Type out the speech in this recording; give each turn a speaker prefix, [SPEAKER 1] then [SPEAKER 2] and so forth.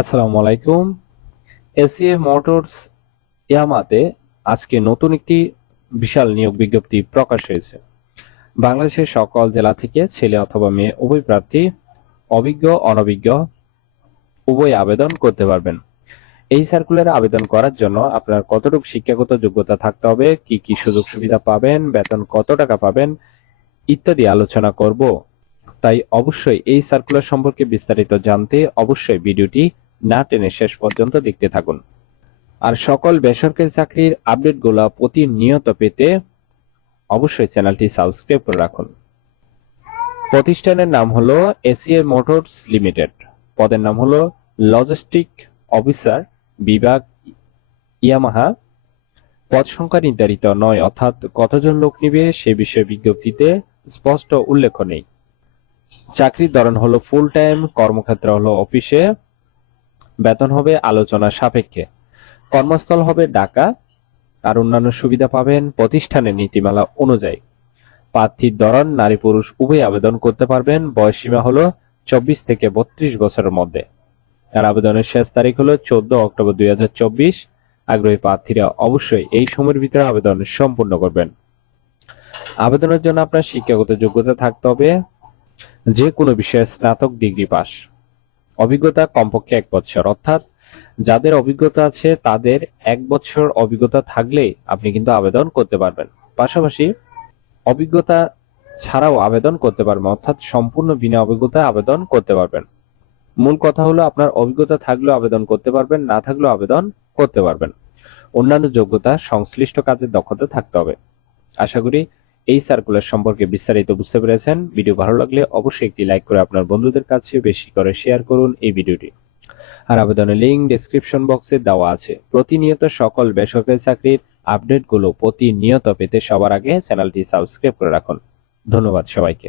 [SPEAKER 1] আসসালামু আলাইকুম। এসিএ মোটরস ইয়ামাতে আজকে নতুন একটি বিশাল নিয়োগ বিজ্ঞপ্তি প্রকাশ হয়েছে। বাংলাদেশের সকল জেলা থেকে ছেলে অথবা মেয়ে উভয় প্রার্থী অভিজ্ঞ, অনভিজ্ঞ উভয় আবেদন করতে পারবেন। এই সার্কুলারে আবেদন করার জন্য আপনার কতটুকু শিক্ষাগত যোগ্যতা থাকতে হবে, কি কি সুযোগ সুবিধা পাবেন, বেতন কত টাকা পাবেন ইত্যাদি আলোচনা করব। তাই অবশ্যই এই সার্কুলার সম্পর্কে বিস্তারিত জানতে অবশ্যই ভিডিওটি না টেনে শেষ পর্যন্ত দেখতে থাকুন। আর সকল বেসরকারি চাকরির আপডেটগুলো প্রতিনিয়ত পেতে অবশ্যই চ্যানেলটি সাবস্ক্রাইব করে রাখুন। প্রতিষ্ঠানের নাম হলো এসিএ মোটরস লিমিটেড। পদের নাম হলো লজিস্টিক অফিসার বিভাগ ইয়ামাহা। পদ সংখ্যা নির্ধারিত নয়, অর্থাৎ কতজন লোক নিবে সে বিষয়ে বিজ্ঞপ্তিতে স্পষ্ট উল্লেখ নেই। চাকরির ধরন হলো ফুল টাইম কর্মক্ষেত্র হলো অফিসে বেতন হবে আলোচনা সাপেক্ষে। কর্মস্থল হবে ঢাকা। আর অন্যান্য সুবিধা পাবেন প্রতিষ্ঠানের নীতিমালা অনুযায়ী। প্রার্থীর ধরন, নারী পুরুষ উভয় আবেদন করতে পারবেন। বয়সসীমা হলো চব্বিশ থেকে বত্রিশ বছরের মধ্যে। আর আবেদনের শেষ তারিখ হলো চোদ্দ অক্টোবর দুই হাজার চব্বিশ। আগ্রহী প্রার্থীরা অবশ্যই এই সময়ের ভিতরে আবেদন সম্পূর্ণ করবেন। আবেদনের জন্য আপনার শিক্ষাগত যোগ্যতা থাকতে হবে। যে কোনো বিষয়ে স্নাতক ডিগ্রি পাস। অভিজ্ঞতা কমপক্ষে এক বছর অর্থাৎ যাদের অভিজ্ঞতা আছে, তাদের এক বছর অভিজ্ঞতা থাকলে আপনি কিন্তু আবেদন করতে পারবেন। পাশাপাশি অভিজ্ঞতা ছাড়াও আবেদন করতে পারবেন, অর্থাৎ সম্পূর্ণ বিনা অভিজ্ঞতায় আবেদন করতে পারবেন। মূল কথা হলো আপনার অভিজ্ঞতা থাকলেও আবেদন করতে পারবেন, না থাকলেও আবেদন করতে পারবেন। অন্যান্য যোগ্যতা সংশ্লিষ্ট কাজের দক্ষতা থাকতে হবে। আশা করি এই সার্কুলার সম্পর্কে বিস্তারিত বুঝতে পেরেছেন। ভিডিও ভালো লাগলে অবশ্যই একটি লাইক করে আপনার বন্ধুদের কাছে বেশি করে শেয়ার করুন এই ভিডিওটি। আর আবেদনের লিঙ্ক ডিসক্রিপশন বক্সে দেওয়া আছে। প্রতিনিয়ত সকল বেসরকারি চাকরির আপডেটগুলো প্রতিনিয়ত পেতে সবার আগে চ্যানেলটি সাবস্ক্রাইব করে রাখুন। ধন্যবাদ সবাইকে।